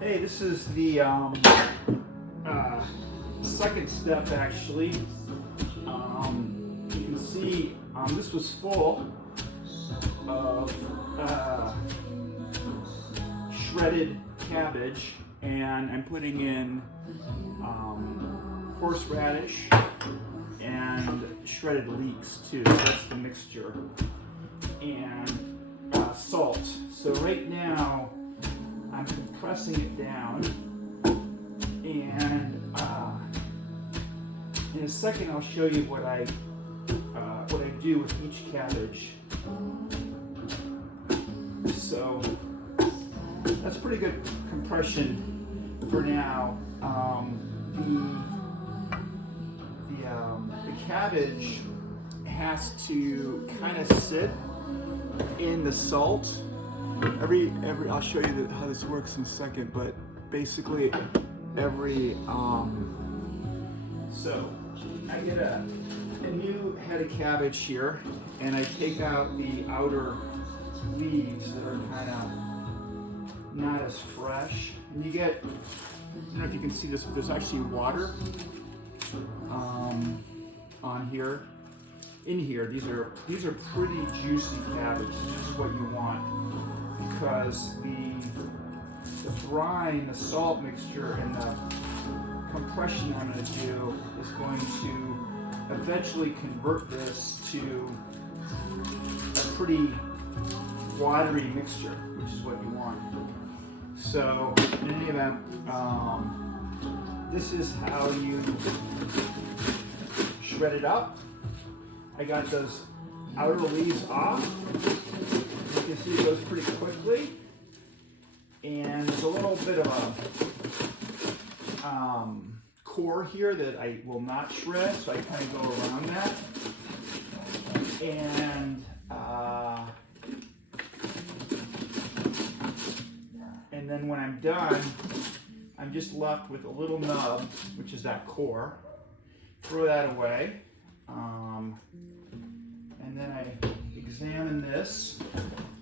Hey, this is the second step actually. You can see this was full of shredded cabbage, and I'm putting in horseradish and shredded leeks too. So that's the mixture, and salt. So right now I'm compressing it down, and in a second I'll show you what I do with each cabbage. So that's pretty good compression for now. The cabbage has to kind of sit in the salt. I'll show you how this works in a second, but basically so I get a new head of cabbage here, and I take out the outer leaves that are kind of not as fresh. And you get, I don't know if you can see this, but there's actually water on here. In here, these are pretty juicy cabbage. This is what you want, because the brine, the salt mixture, and the compression I'm going to do is going to eventually convert this to a pretty watery mixture, which is what you want. So in any event, this is how you shred it up. I got those outer leaves off. You can see it goes pretty quickly. And there's a little bit of a core here that I will not shred, so I kind of go around that. And then when I'm done, I'm just left with a little nub, which is that core. Throw that away. And then I examine this,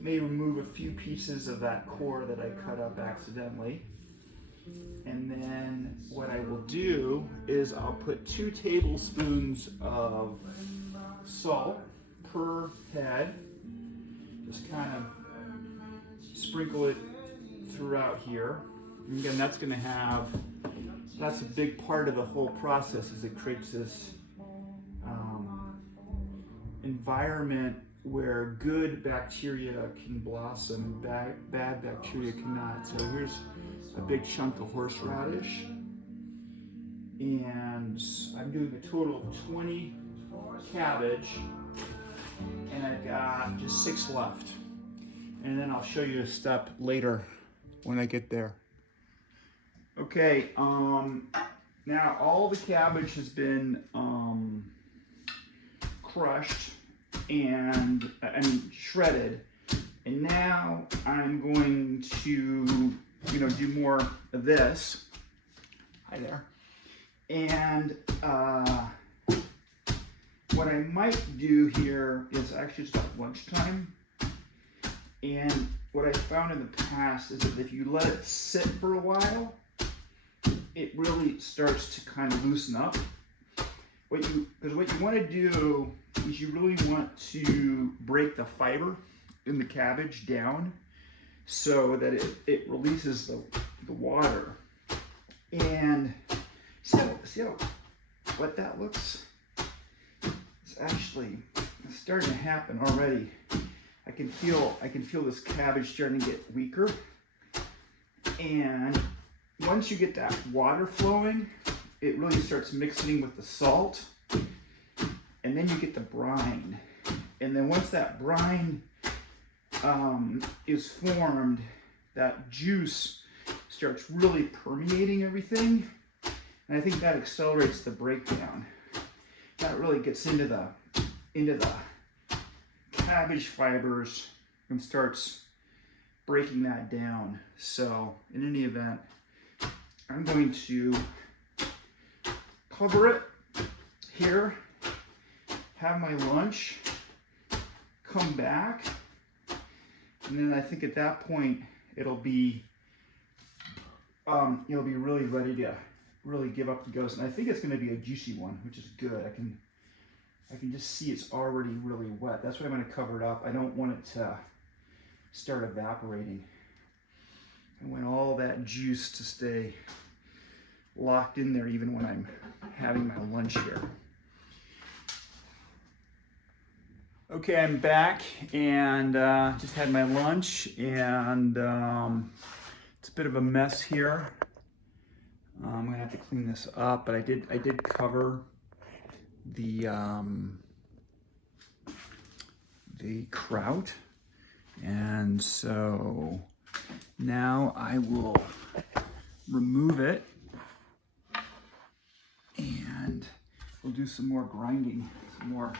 may remove a few pieces of that core that I cut up accidentally. And then what I will do is I'll put 2 tablespoons of salt per head. Just kind of sprinkle it throughout here. And again, that's a big part of the whole process, is it creates this environment where good bacteria can blossom, bad bacteria cannot. So here's a big chunk of horseradish, and I'm doing a total of 20 cabbage, and I've got just 6 left. And then I'll show you a step later when I get there. Okay, now all the cabbage has been crushed and shredded, and now I'm going to do more of this. Hi there. And what I might do here is actually it's about lunchtime, and what I found in the past is that if you let it sit for a while, it really starts to kind of loosen up. Because what you want to do is you really want to break the fiber in the cabbage down so that it releases the water. And see how wet that looks? It's starting to happen already. I can feel this cabbage starting to get weaker. And once you get that water flowing, it really starts mixing with the salt, and then you get the brine. And then once that brine is formed, that juice starts really permeating everything, and I think that accelerates the breakdown. That really gets into the cabbage fibers and starts breaking that down. So in any event, I'm going to cover it here, have my lunch, come back, and then I think at that point it'll be it'll be really ready to really give up the ghost. And I think it's going to be a juicy one, which is good. I can just see it's already really wet. That's why I'm going to cover it up. I don't want it to start evaporating. I want all that juice to stay locked in there even when I'm having my lunch here. Okay, I'm back and just had my lunch, and it's a bit of a mess here. I'm gonna have to clean this up, but I did cover the kraut, and so now I will remove it and we'll do some more grinding, some more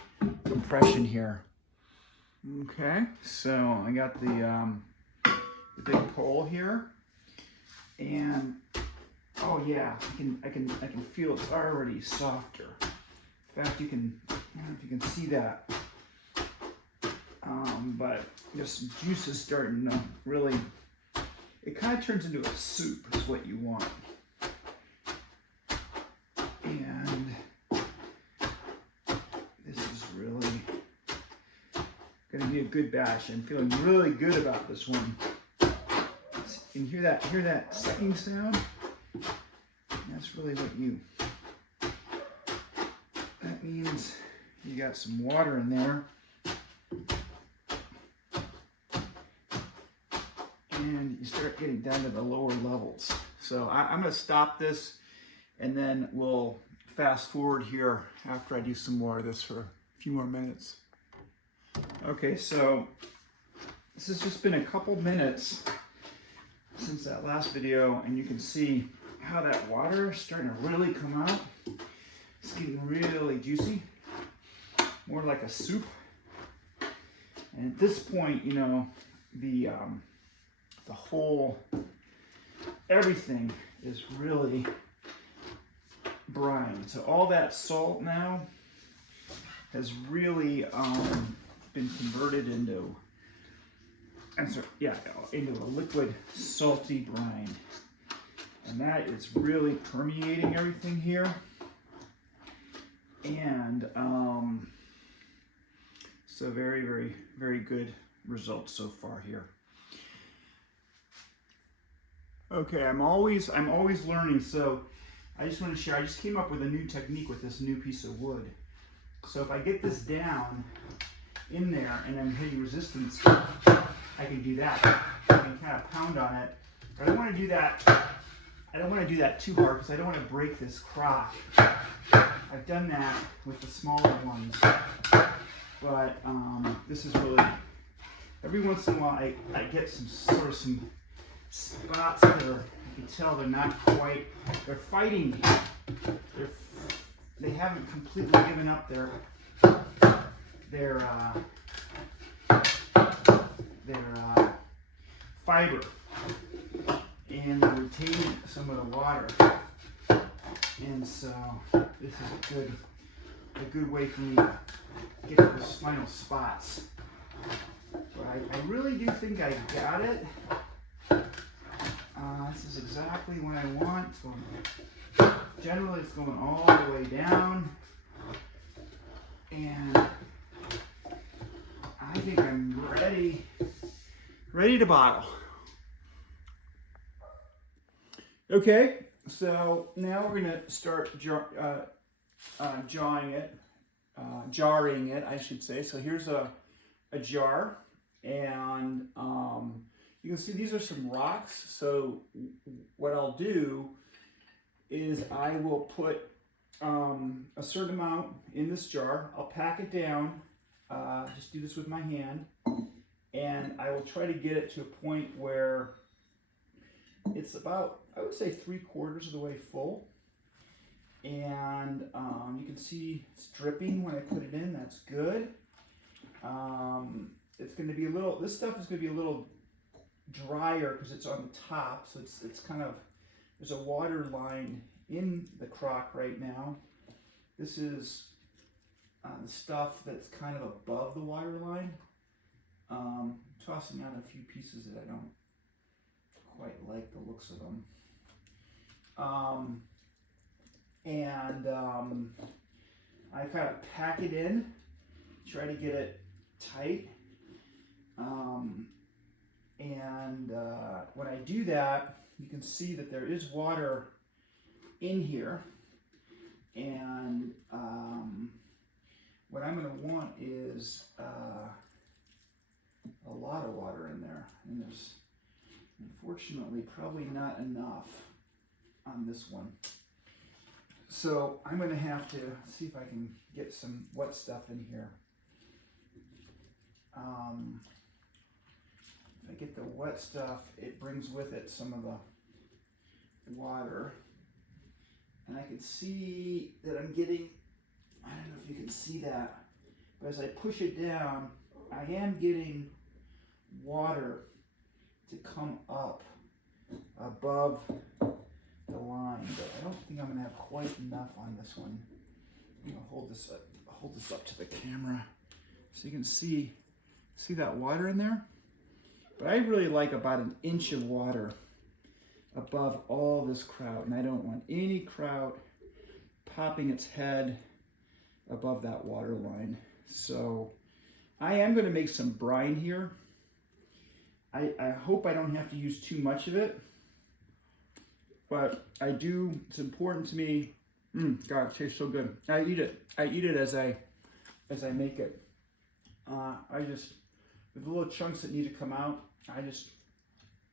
compression here. Okay, so I got the big pole here, and oh yeah, I can feel it's already softer. In fact, I don't know if you can see that, but this juice is starting to really. It kind of turns into a soup, is what you want. And this is really going to be a good batch. I'm feeling really good about this one. Can you hear that sucking sound? That's really what that means you got some water in there. And you start getting down to the lower levels. So I'm going to stop this, and then we'll fast forward here after I do some more of this for a few more minutes. Okay, so this has just been a couple minutes since that last video, and you can see how that water is starting to really come out. It's getting really juicy, more like a soup. And at this point, you know, the whole, everything is really brine. So all that salt now has really been converted into, into a liquid salty brine. And that is really permeating everything here. And so very, very, very good results so far here. Okay, I'm always learning, so I just want to share. I just came up with a new technique with this new piece of wood. So if I get this down in there and I'm hitting resistance, I can do that. I can kind of pound on it. But I don't want to do that. I don't want to do that too hard because I don't want to break this crock. I've done that with the smaller ones, but this is really, every once in a while I get some spots that are, you can tell they're not quite, they're fighting, they haven't completely given up their fiber, and they're retaining some of the water. And so this is a good way for me to get to those final spots. But I really do think I got it. This is exactly what I want. So generally it's going all the way down. And I think I'm ready to bottle. Okay, so now we're going to start jarring it, I should say. So here's a jar, and you can see these are some rocks. So what I'll do is I will put a certain amount in this jar. I'll pack it down, just do this with my hand, and I will try to get it to a point where it's about, I would say, 3/4 of the way full. And you can see it's dripping when I put it in. That's good. It's going to be this stuff is going to be a little drier because it's on the top. So it's kind of, there's a water line in the crock right now. This is the stuff that's kind of above the water line. Tossing out a few pieces that I don't quite like the looks of them. I kind of pack it in, try to get it tight. When I do that, you can see that there is water in here. And what I'm going to want is a lot of water in there. And there's, unfortunately, probably not enough on this one. So I'm going to have to see if I can get some wet stuff in here. If I get the wet stuff, it brings with it some of the water. And I can see that I'm getting, I don't know if you can see that, but as I push it down, I am getting water to come up above the line, but I don't think I'm going to have quite enough on this one. I'm going to hold this up to the camera so you can see that water in there. But I really like about an inch of water above all this kraut, and I don't want any kraut popping its head above that water line. So I am going to make some brine here. I hope I don't have to use too much of it, but I do. It's important to me. God, it tastes so good. I eat it as I make it. With the little chunks that need to come out, I just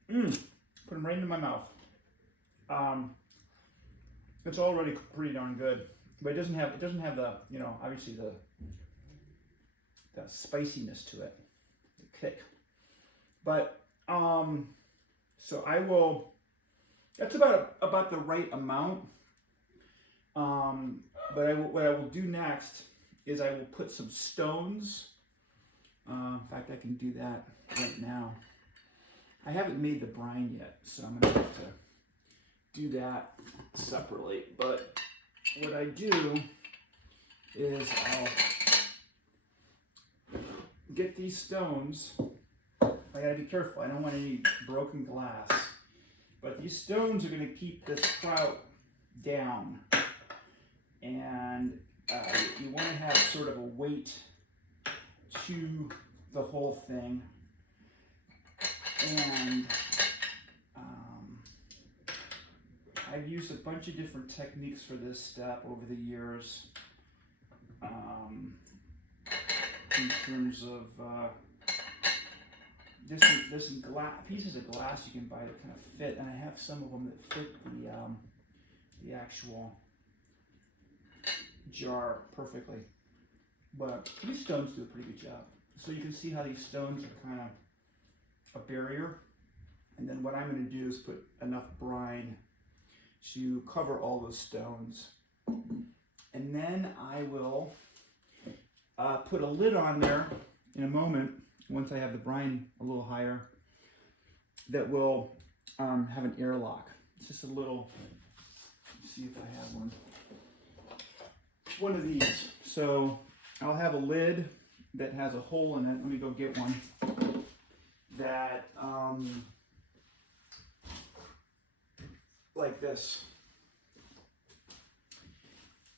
put them right into my mouth. It's already pretty darn good, but it doesn't have the, obviously the spiciness to it, the kick. But so I will. That's about the right amount. But what I will do next is I will put some stones. In fact, I can do that right now. I haven't made the brine yet, so I'm going to have to do that separately. But what I do is I'll get these stones. I gotta be careful. I don't want any broken glass. But these stones are going to keep this kraut down. And you want to have sort of a weight to the whole thing. And I've used a bunch of different techniques for this step over the years. In terms of different pieces of glass you can buy that kind of fit, and I have some of them that fit the actual jar perfectly. But these stones do a pretty good job. So you can see how these stones are kind of a barrier. And then what I'm going to do is put enough brine to cover all those stones. And then I will put a lid on there in a moment, once I have the brine a little higher, that will have an airlock. It's just a little, let's see if I have one of these. So I'll have a lid that has a hole in it. Let me go get one. That, like this.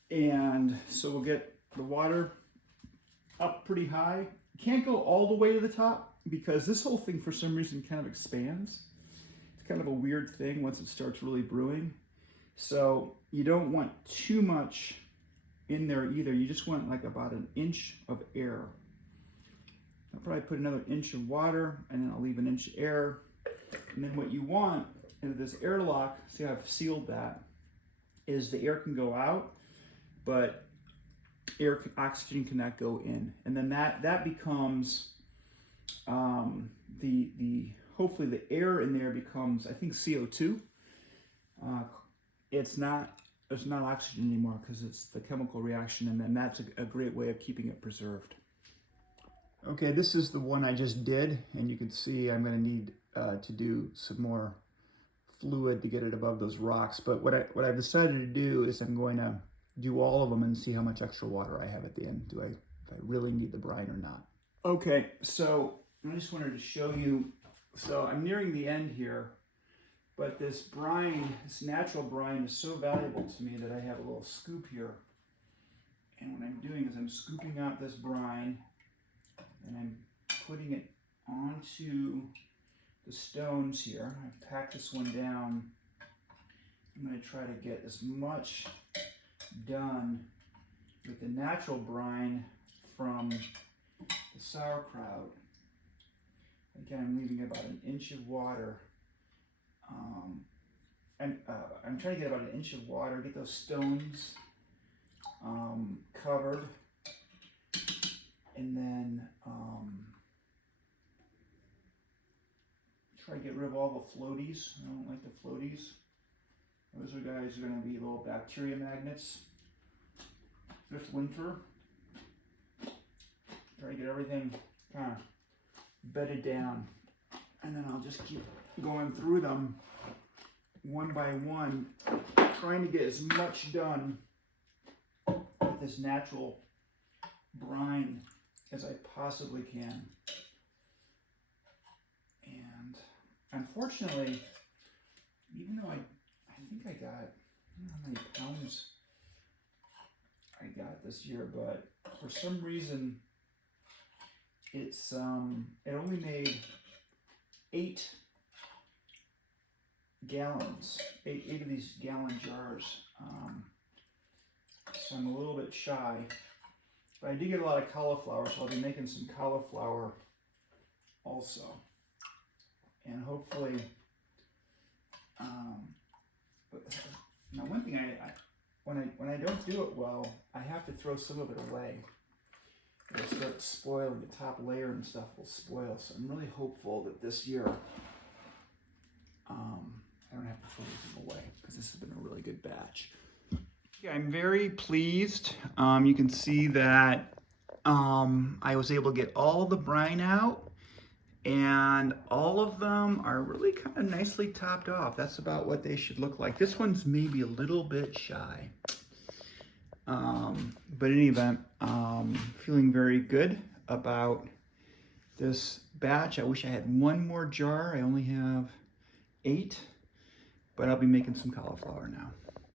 And so we'll get the water up pretty high. You can't go all the way to the top because this whole thing for some reason kind of expands. It's kind of a weird thing once it starts really brewing. So you don't want too much in there either. You just want like about an inch of air. I'll probably put another inch of water and then I'll leave an inch of air. And then what you want in this airlock, see how I've sealed that, is the air can go out, but oxygen cannot go in. And then that becomes, hopefully the air in there becomes, I think, CO2. It's not oxygen anymore because it's the chemical reaction, and then that's a great way of keeping it preserved. Okay, this is the one I just did, and you can see I'm going to need to do some more fluid to get it above those rocks. But what I've decided to do is I'm going to do all of them and see how much extra water I have at the end. If I really need the brine or not. Okay, so I just wanted to show you. So I'm nearing the end here, But this brine, this natural brine, is so valuable to me that I have a little scoop here. And what I'm doing is I'm scooping out this brine and I'm putting it onto the stones here. I've packed this one down. I'm going to try to get as much done with the natural brine from the sauerkraut. Again, I'm leaving about an inch of water. I'm trying to get about an inch of water, get those stones covered, and then try to get rid of all the floaties. I don't like the floaties. Those are guys are going to be little bacteria magnets. This winter, try to get everything kind of bedded down, and then I'll just keep going through them one by one, trying to get as much done with this natural brine as I possibly can. And unfortunately, even though I think I got, I don't know how many pounds I got this year, but for some reason it's it only made 8 gallons, eight of these gallon jars. So I'm a little bit shy, but I did get a lot of cauliflower, so I'll be making some cauliflower also, and hopefully. Now, one thing when I don't do it well, I have to throw some of it away. It'll start spoiling. The top layer and stuff will spoil. So I'm really hopeful that this year I don't have to throw anything away, because this has been a really good batch. Yeah, I'm very pleased. You can see that I was able to get all the brine out, and all of them are really kind of nicely topped off. That's about what they should look like. This one's maybe a little bit shy. But in any event, feeling very good about this batch. I wish I had one more jar. I only have 8, but I'll be making some cauliflower now.